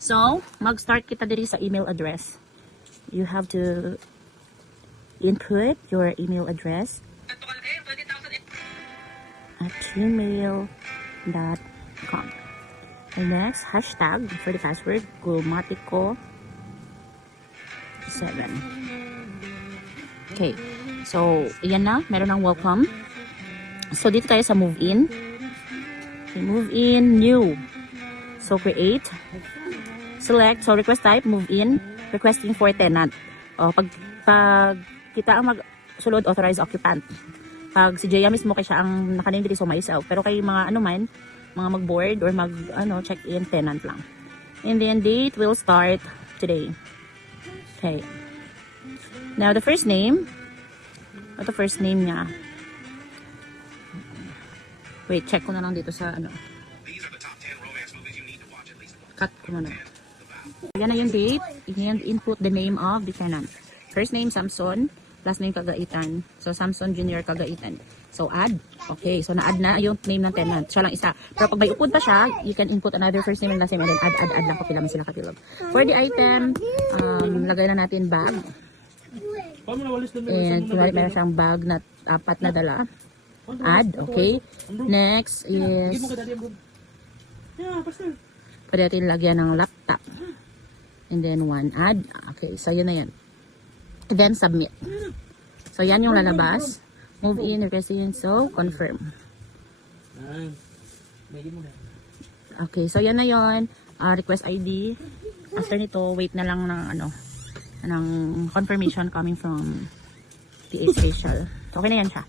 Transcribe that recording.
So, mag-start kita diri sa email address. You have to input your email address at gmail.com. And next, hashtag for the password, Gulmatico7. Okay. So, ayan na. Meron ng welcome. So, dito tayo sa move in. Okay, move in, new. So, create. Select. So, request type, move in. Requesting for tenant. O, pag kita ang magsulod, authorized occupant. Pag si Jaya mismo, kaya siya ang nakaname dito, so myself. Pero kay mga ano man, mga mag-board or check-in, tenant lang. And then, date will start today. Okay. Now, the first name. Ito first name niya. Wait, check ko na lang dito sa ano. Cut ko muna. Yan na yung date. Input the name of the tenant. First name, Samson. Last name, Kagaitan. So, Samson Jr. Kagaitan. So, add. Okay. So, na-add na yung name ng tenant. Siya lang isa. Pero pag may upod pa siya, you can input another first name and last name and then add lang. Kapila man sila katilog. For the item, lagay na natin bag. And kunwari meron siyang bag na 4 na dala. Add, okay. Next is pwede natin lagyan ng laptop. And then 1 add. Okay, so yun na yan. And then submit. So yan yung lalabas. Move in, requesting, so confirm. Okay, so yan na yun. Request ID. After nito, wait na lang ng confirmation coming from PH Facial. So, okay na yan siya.